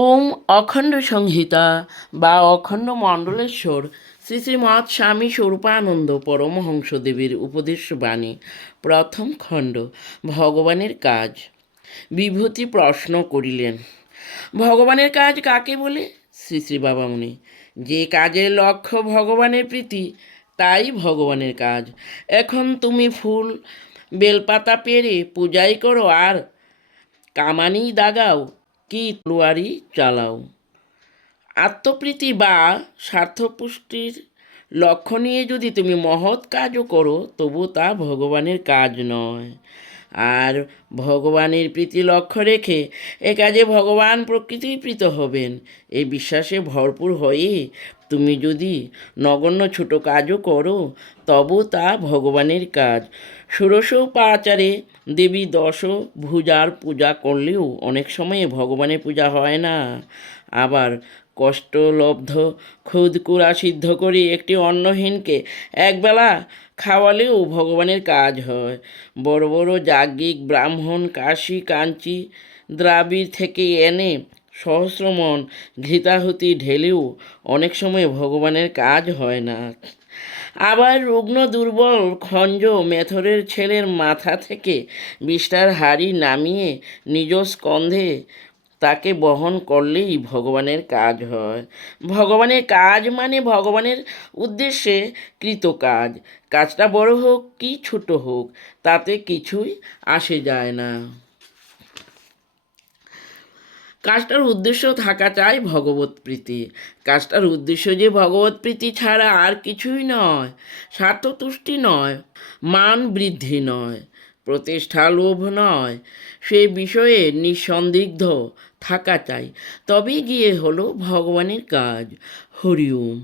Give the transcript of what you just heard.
ওম অখণ্ড সংহিতা বা অখণ্ড মণ্ডলেশ্বর শ্রী শ্রীমৎ স্বামী স্বরূপানন্দ পরমহংসদেবের উপদেশ বাণী প্রথম খণ্ড। ভগবানের কাজ। বিভূতি প্রশ্ন করিলেন, ভগবানের কাজ কাকে বলে? শ্রী শ্রী বাবামুনি, যে কাজের লক্ষ্য ভগবানের প্রীতি, তাই ভগবানের কাজ। এখন তুমি ফুল বেলপাতা পেরে পূজাই করো আর কামানি দাগাও কি তলোয়ারি চালাও। আত্মপ্রীতি বা স্বার্থপুষ্টির লক্ষ্য নিয়ে যদি তুমি মহৎ কাজও করো, তবু তা ভগবানের কাজ নয়। আর ভগবানের প্রীতি লক্ষ্য রেখে এ কাজে ভগবান প্রকৃতিই প্রীত হবেন, এই বিশ্বাসে ভরপুর হয়ে তুমি যদি নগণ্য ছোট কাজও করো, তবু তা ভগবানের কাজ। ষোড়শোপাচারে দেবী দশ ভুজার পূজা করলেও অনেক সময়ে ভগবানের পূজা হয় না। আবার কষ্টলব্ধ ক্ষুদকুড়া সিদ্ধ করে একটি অন্নহীনকে একবেলা খাওয়ালেও ভগবানের কাজ হয়। বড় বড় যাজ্ঞিক ব্রাহ্মণ কাশী কাঞ্চি দ্রাবিড় থেকে এনে সহস্রমন ঘৃতাহুতি ঢেলেও অনেক সময় ভগবানের কাজ হয় না। আবার রুগ্ন দুর্বল খঞ্জ মেথরের ছেলের মাথা থেকে বিষ্ঠার হাড়ি নামিয়ে নিজ স্কন্ধে তাকে বহন করলেই ভগবানের কাজ হয়। ভগবানের কাজ মানে ভগবানের উদ্দেশ্যে কৃত কাজ। কাজটা বড় হোক কি ছোট হোক, তাতে কিছুই আসে যায় না। কাজটার উদ্দেশ্য থাকা চাই ভগবত প্রীতি। কাজটার উদ্দেশ্য যে ভগবত প্রীতি ছাড়া আর কিছুই নয়, স্বার্থতুষ্টি নয়, মান বৃদ্ধি নয়, প্রতিষ্ঠা লোভ নয়, সে বিষয়ে নিঃসন্দিগ্ধ থাকা চাই, তবেই গিয়ে হলো ভগবানের কাজ। হরি ওম।